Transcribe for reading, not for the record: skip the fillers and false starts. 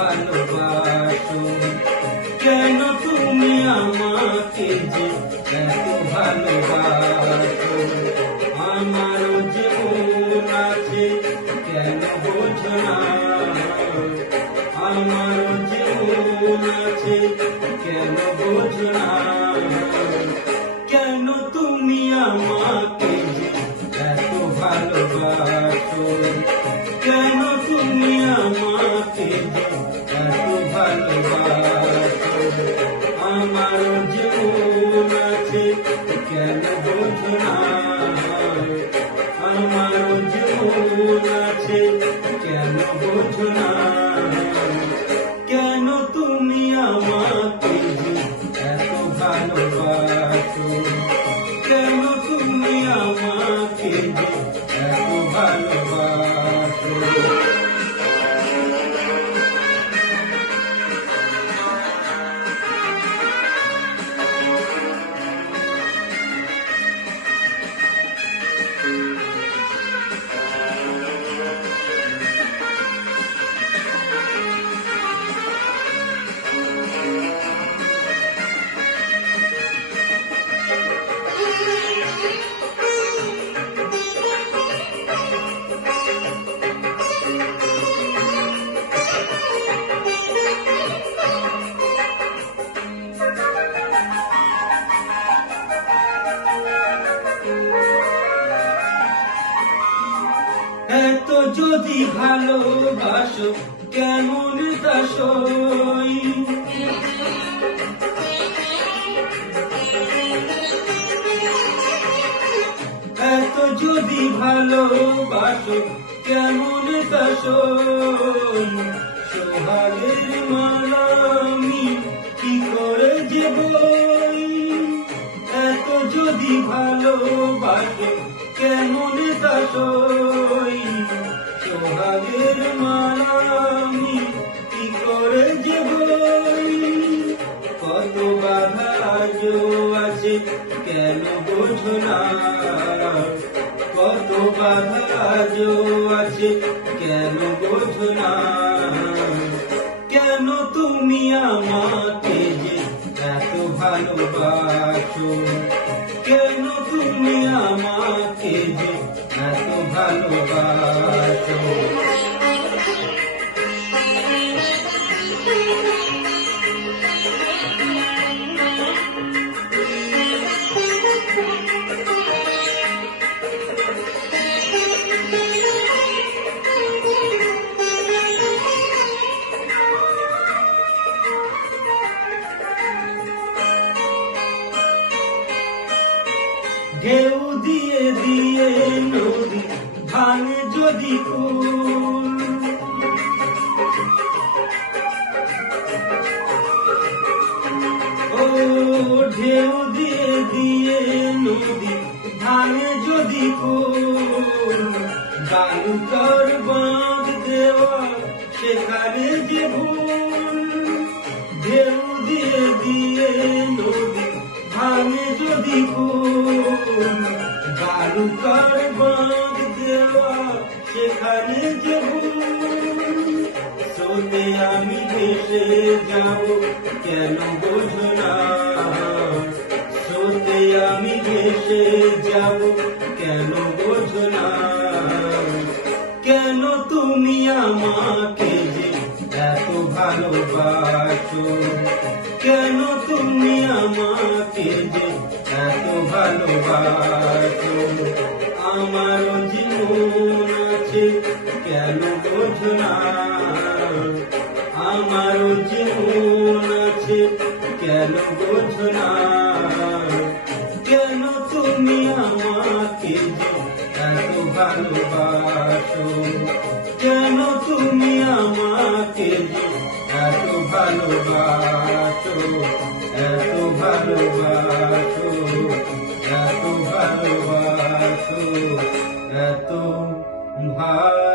ভালোবাসো, কেন তুমি আমাকে যে এত ভালোবাসো। আমারও যে মন আছে কেন বোঝো না, আমারও যে মন আছে কেন বোঝো না। কেন তুমি আমাকে যে এত ভালোবাসো, কেন তুমি আমাকে যে এত ভালোবাসো। আমারও যে মন আছে কেন বোঝো না, আমারও যে মন আছে কেন বোঝো না। কেন তুমি আমাকে যে এত ভালোবাসো, কেন তুমি আমাকে যে এত ভালোবাসো। এত যদি ভালোবাসো কেমন দাসই, এত যদি ভালোবাসো কেমন দাসই। সোহাগের মালা আমি কি করে যে বই, এত যদি ভালোবাসো কেমন দাসই। সোহাগের মালা আমি কি করে যে বই, কত বাধা আজও আছে কেন বোঝো না, কত বাধা আজও আছে কেন বোঝো না। কেন তুমি আমাকে যে এত ভালোবাসো, কেন তুমি আমাকে যে এত ভালোবাসো। ঢেউ দিয়ে দিয়ে নদী ভাঙে যদি কুল, ও ঢেউ দিয়ে দিয়ে নদী ভাঙে যদি কুল। বালুকার বাঁধ দেওয়া সেখানে যে ভুল, ঢেউ দিয়ে দিয়ে নদী ভাঙে যদি কুল। বালুকার বাঁধ দেওয়া সেখানে যে ভুল, স্রোতে আমি ভেসে যাব কেন বোঝো না, স্রোতে আমি ভেসে যাব কেন বোঝো না। কেন তুমি আমাকে যে এত ভালোবাসো, কেন তুমি আমাকে যে এত ভালোবাসো। আমারও যে মন আছে কেন বোঝো না, আমারও যে মন আছে কেন বোঝো না। কেন তুমি আমাকে যে এত ভালোবাসো, কেন তুমি আমাকে যে এত ভালোবাসো, এত ভালোবাসো, এত ভালোবাসো, এত ভালো।